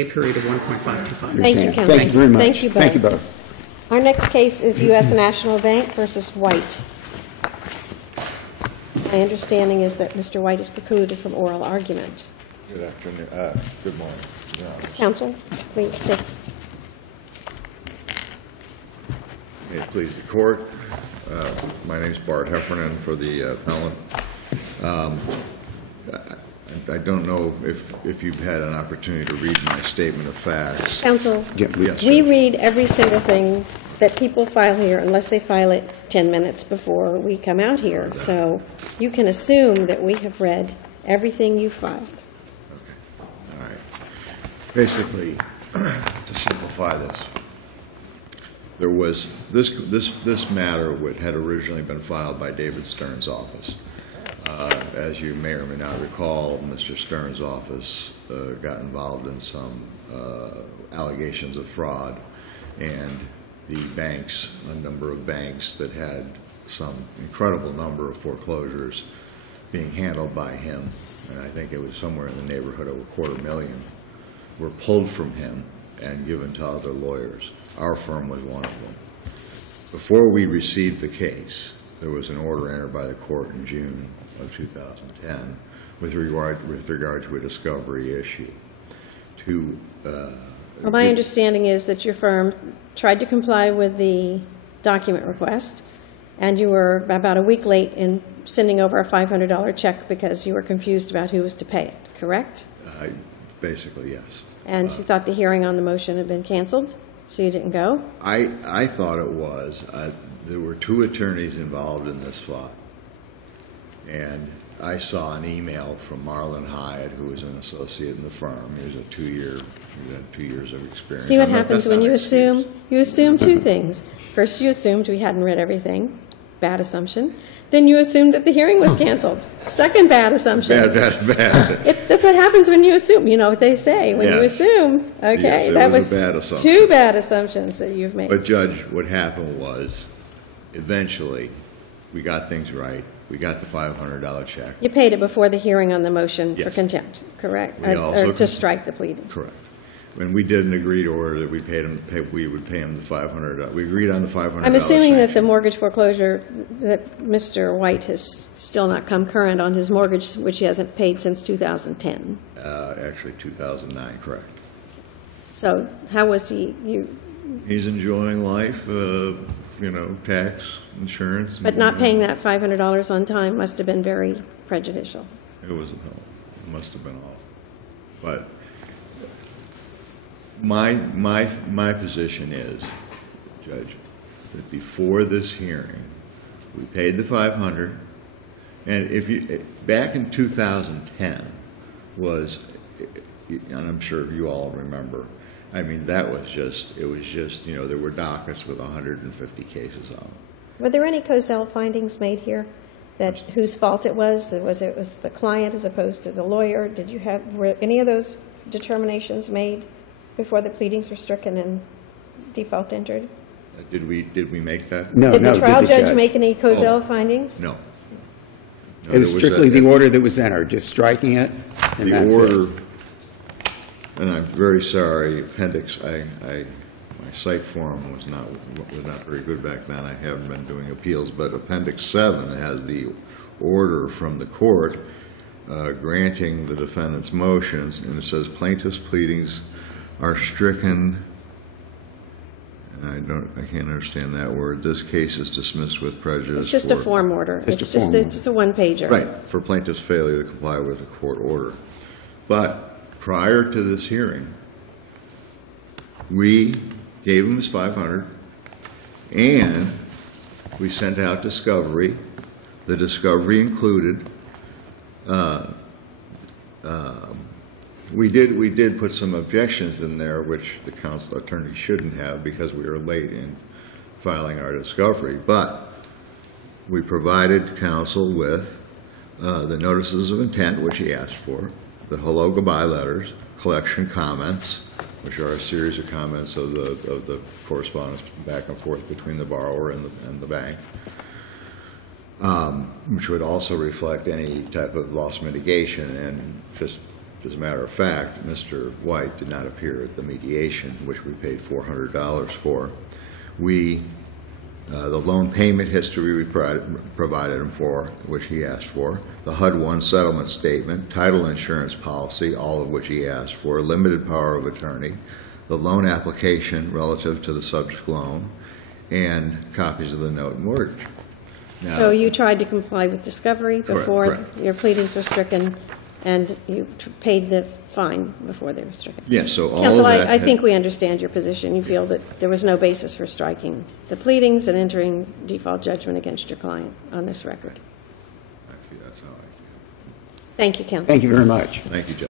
A period of 1.525. Thank you, Counsel. Thank you very much. Thank you both. Thank you both. Our next case is U.S. National Bank versus White. My understanding is that Mr. White is precluded from oral argument. Good afternoon. Good morning. Counsel, please take. May it please the court. My name is Bart Heffernan for the appellant. I don't know if you've had an opportunity to read my statement of facts. Counsel, Yes, we read every single thing that people file here unless they file it 10 minutes before we come out here. So you can assume that we have read everything you filed. Okay. All right. Basically, to simplify this, there was this matter had originally been filed by David Stern's office. As you may or may not recall, Mr. Stern's office got involved in some allegations of fraud, and the banks, a number of banks that had some incredible number of foreclosures being handled by him, and I think it was somewhere in the neighborhood of $250,000, were pulled from him and given to other lawyers. Our firm was one of them. Before we received the case, there was an order entered by the court in June of 2010 with regard to a discovery issue. Well, my understanding is that your firm tried to comply with the document request, and you were about a week late in sending over a $500 check because you were confused about who was to pay it, correct? Basically, yes. And you thought the hearing on the motion had been canceled, so you didn't go? I thought it was. There were two attorneys involved in this file, and I saw an email from Marlon Hyatt, who was an associate in the firm. He had 2 years of experience. See what happens when you assume? You assume two things. First, you assumed we hadn't read everything. Bad assumption. Then you assumed that the hearing was canceled. Second bad assumption. Bad. That's what happens when you assume. You know what they say. When you assume, okay, yes, that was a bad assumption. Two bad assumptions that you've made. But, Judge, what happened was, eventually, we got things right. We got the $500 check. You paid it before the hearing on the motion for Yes. contempt, correct? We or to strike the pleading. Correct. When we did an agreed order that we would pay him the $500. We agreed on the $500. I'm assuming that the sanction. mortgage foreclosure, that Mr. White has still not come current on his mortgage, which he hasn't paid since 2010. Actually, 2009, correct. So how was he? He's enjoying life, tax, insurance. But not paying that $500 on time must have been very prejudicial. It was it must have been awful. But my position is, Judge, that before this hearing, we paid the $500, and back in 2010 was, and I'm sure you all remember, I mean, it was just, there were dockets with 150 cases on them. Were there any Cosell findings made here that whose fault it was? Was it the client as opposed to the lawyer? Were any of those determinations made before the pleadings were stricken and default entered? Did we make that? No, Did the trial judge judge make any Cosell findings? No. It was strictly the order that was entered, just striking it, and that's order, it. and I'm very sorry, appendix, my cite form was not very good back then. I haven't been doing appeals, but appendix 7 has the order from the court granting the defendant's motions, and it says plaintiff's pleadings are stricken, and I can't understand that word. This case is dismissed with prejudice. It's just a form order. It's a one-pager. Right, for plaintiff's failure to comply with a court order. But prior to this hearing, we gave him his $500, and we sent out discovery. The discovery included we did put some objections in there, which the counsel attorney shouldn't have because we were late in filing our discovery. But we provided counsel with the notices of intent, which he asked for, the hello goodbye letters, collection comments, which are a series of comments of the correspondence back and forth between the borrower and the bank, which would also reflect any type of loss mitigation and just As a matter of fact, Mr. Whyte did not appear at the mediation, which we paid $400 for. The loan payment history we provided him for, which he asked for, the HUD-1 settlement statement, title insurance policy, all of which he asked for, limited power of attorney, the loan application relative to the subject loan, and copies of the note and mortgage. Now, So you tried to comply with discovery before correct. your pleadings were stricken, and you paid the fine before they were stricken? Yes, so all Counsel, of that. I think we understand your position. You feel that there was no basis for striking the pleadings and entering default judgment against your client on this record. That's how I feel. Thank you, counsel. Thank you very much. Thank you, Judge.